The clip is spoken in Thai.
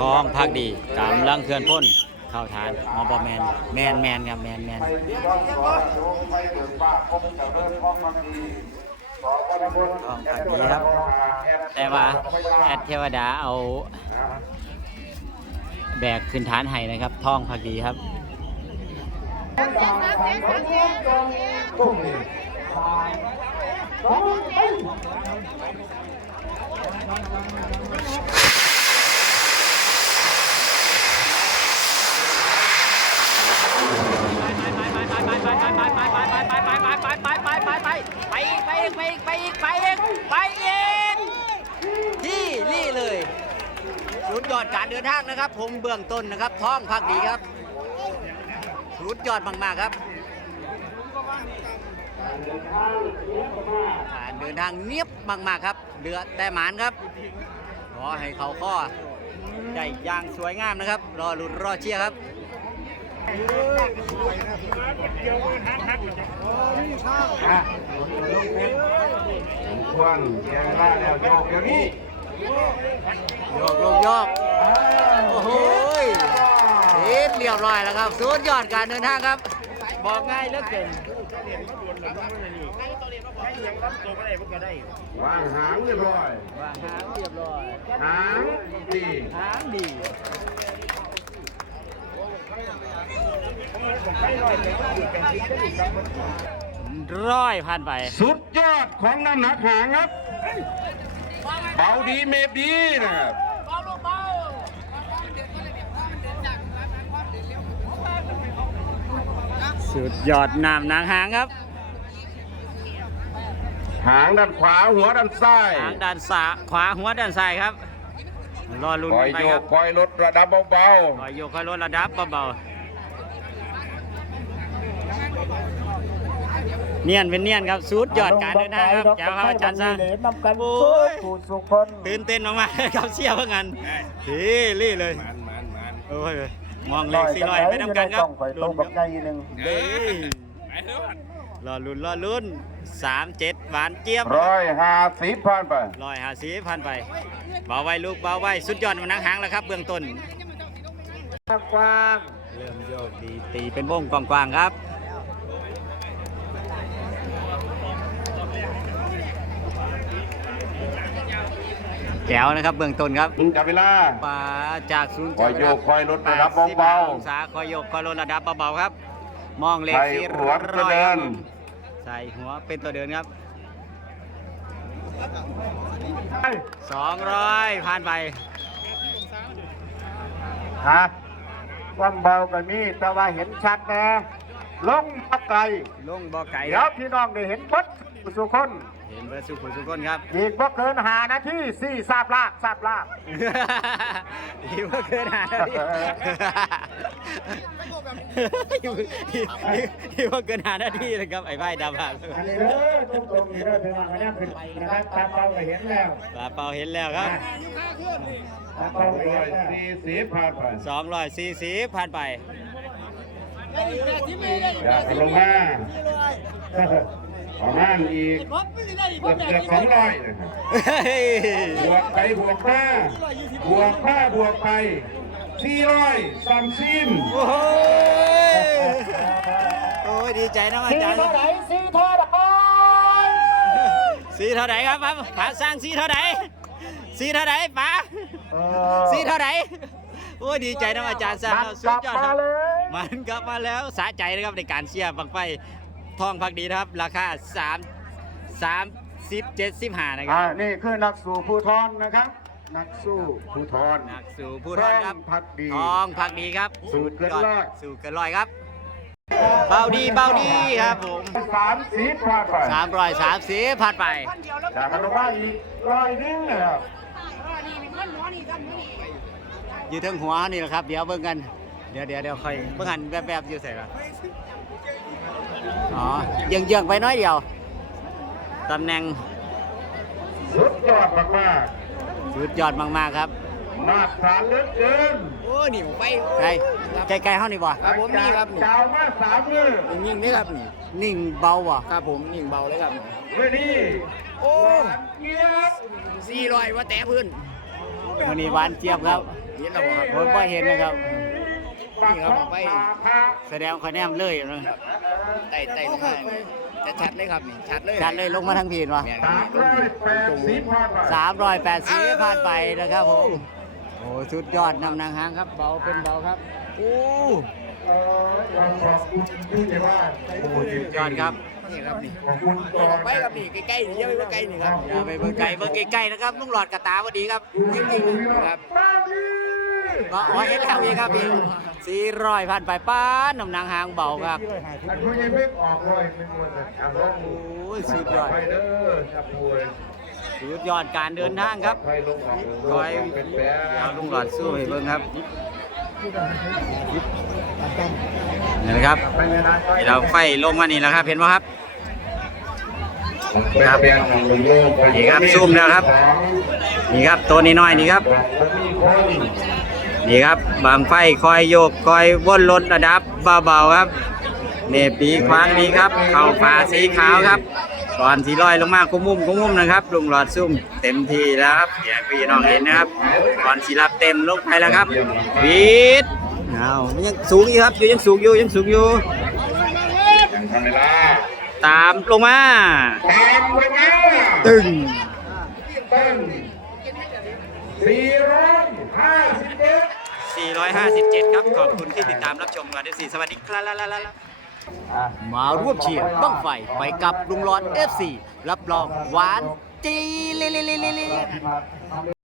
ทองพักดีกำลังเคลื่อนพ้นเข้าฐานมอบอแมนแมนแมนครับแมนแมนทอนสอนโยมไปเดินป่าพร้องมันดีสอนพระพุทธทองพักดีครับ แต่ว่าแอดเทวดาเอา แบกขึ้นฐานให้นะครับทองพักดีครับที่นี่เลยสุดย อดการเดินทางนะครับ ผมเบื้องต้นนะครับท้องพักดีครับสุดยอดมากๆครับการเดินทางเนียบมากๆครับเรือแต่หมานครับขอให้เขาข้อได้อย่างสวยงามนะครับ รอลุ้นรอเชียร์ครับอะควรแกงล่าแล้วโยกเดี๋ยวนี้ โยกโยกโยกโอ้โหยเสร็จเรียบร้อยแล้วครับ สุดยอดการเดินทางครับ บอกง่ายเหลือเกินวางหางเรียบร้อยวางหางเรียบร้อย หางดีหางดีร้อยพันไป สุดยอดของน้ำหนักหางครับ เบาดีเมฟดีนะครับสุดยอดน้ำนางหางครับหางด้านขวาหัวด้านซ้ายหางด้านซ้ายขวาหัวด้านซ้ายครับรอลุ้นปล่อยกันไปโยครักบปล่อยลดระดับเบาปล่อยโยกค่อยลดระดับเบาๆ เนียนเป็นเนียนครับสุดยอดการเดินทางครับเจ้าครับอาจารย์ซ่าเหรียญนำกันโอ้ยตื่นเต้นมากๆครับเชียร์เพื่อกันทีรี่เลยๆมันมันมันโอ้ยมองเลขสี่ร้อยไปน้ำกันครับต้องข่อยตรงกับไงหนึ่งเด้รอลุ้นรอลุ้นสามเจ็ดหวานเจี๊ยบร้อยห้าสิบพันไปร้อยห้าสิบพันไปเบาไว้ลูกเบาไว้สุดยอดมันนังหางแล้วครับ เบื้องต้นกว้างเริ่มโยกดีตีเป็นวงกว้างๆครับ แก้วนะครับเบื้องต้นครับจับเวลาปลาจากศูนย์คอยโยกคอยลดระดับ85เบาๆองศาคอยโยกคอยลดระดับเบาๆครับ มองเลขใส่สี่หัวตัวเดินใส่หัวเป็นตัวเดินครับ200ผ่านไปฮะความเบากันมีแต่ว่าเห็นชัดนะลงมาไกลลงบ่อไก่เดี๋ยวพี่น้องได้เห็นบัด สุคน เห็นเบอร์สุขุมสุขคนครับ อีกบ่เกินหานาทีสี่ทราบลากทราบลาก หิวเกินหานาทีหิวหิวเกินหานาทีนะครับไอ้ใบดำหักอันนี้เด้อตรงตรงๆนี่เด้อพี่น้องอันนี้ขึ้นไปนะครับตาเปาก็เห็นแล้วปลาเปาเห็นแล้วครับตาเปาก็เห็ร้อนยแล้วสี่สิบพันไป240ผ่านไป อยากลงมา ประมาณอีกเกือบเกือบสองร้อยนะครับเฮ้ยบวกไปบวกมาบวกมาบวกไปสี่ร้อยสามสิบโอ้โหโอ้ยดีใจนะอาสี่จารย์เท่าไหร่สี่เท่าไหร่สีเท่าไหร่ครับป้าป้าสร้างสีเท่าไหร่สีเท่าไหร่ป้าเออสีเท่าไหร่โอ้ยดีใจนะอาจารย์สร้างมันสุกดลับยอดคมารับเลยมันกลับมาแล้วสะใจนะครับในการเชียร์บังไฟ ทองพักดีนะครับ ราคา3 3 10 75นะคอ่ารับนี่คือนักสู้ภูทรนะครับ นักสู้ภูทรนักสู่ผู้ทอนครับ ทองพักดี ทองพักดีครับสู่เกินร้อย สู่เกินร้อยครับ เบาดีเบาดีครับผมสามสิบพันไปสามร้อยสามสิบผ่านไป จากกันว่าอีกร้อยหนึงนะครับอยู่เทิงหัวนี่แหละครับ เดี๋ยวเบิ่งกัน เดี๋ยวเดี๋ยวเดี๋ยวค่อยเบิ่งหันแวบๆอยู่ใส่ละ อ๋อเยื่องเยื่องๆไปน้อยเดียวตำแหน่งสุดยอดมากสุดยอดมากๆครับๆมาตรฐานเหลือเกินโอ้นี่ผมไปใกล้ใกล้ๆเฮานี่บ่ครับผมนี่ครับนี่เจ้ามาสามมือนิ่งๆนี่ครับนี่นิ่งเบาบ่ครับผมนิ่งเบาเลยครับเมื่อนี้โอ้เกียบสี่ร้อยว่าแต่พื้นวันนี้หวานเจี๊ยบครับเห็นแล้วบ่ครับผมก็เห็นนะครับ นี่ครับผมไปแสดงคะแนนเลยนะไต่ไต่ลงมาจะชัดเลยครับนี่ชัดเลยจัดเลยลงมาทั้งพีนวะแม่นครับสามร้อยแปดสิบห้าบาทสามร้อยแปดสิบผ่านไปนะครับผมโอ้สุดยอดนำนางหางครับเบาเป็นเบาครับโอ้เออขอบคุณผู้ใหญ่บ้านโหสุดยอดครับนี่ครับนี่ขอบคุณลงไปครับนี่ใกล้ๆนี่อย่าไปใกล้ๆนี่ครับอย่าไปเบิ่งไกลเบิ่งใกล้ๆนะครับลุงหลอดกระตาพอดีครับจริงๆครับ ก็อ๋อเห็นแล้วพี่ครับพี่สี่ร้อยผ่านไปป้านนำนางหางเบาครับอันผู้ใหญ่เพิ่งออกเลยเป็นมวลเลยอะลองดูโอ้ยสุดยอดไปเด้อจับมวยสุดยอดการเดินทางครับไปลงออกคอยเป็นแปเอาลุงหลอดสู้ให้เบิ่งครับนี่นะครับนี่เราไฟลงมานี่แล้วครับเห็นไหมครับครับนี่ครับซูมแล้วครับ นี่ครับตัวนี้น้อยนี่ครับ นี่ครับบางไฟคอยโยกคอยวนลดระดับเบาๆครับเนี่ปีกขวางนี้ครับ เข่าฝาสีขาวครับก่อนสีลอยลงมากุ้มมุมกุ้มมุมนะครับลุงหลอดซุ่มเต็มที่แล้วครับเดี๋ยวพี่น้องเห็นนะครับก่อนสีรับเต็มลงไปแล้วครับวีดเอามันยังสูงอยู่ครับอยู่ยังสูงอยู่ยังสูงอยู่ทำเวลาตามลงมาตามเวลาตึงสี่ร้อยห้าสิ 457 ครับ ขอบคุณที่ติดตามรับชมกันด้วยสวัสดีครับมาร่วมเชียร์บ้างไฟไปกับลุงรอน FC รับรองหวานจีลิลิลิลิ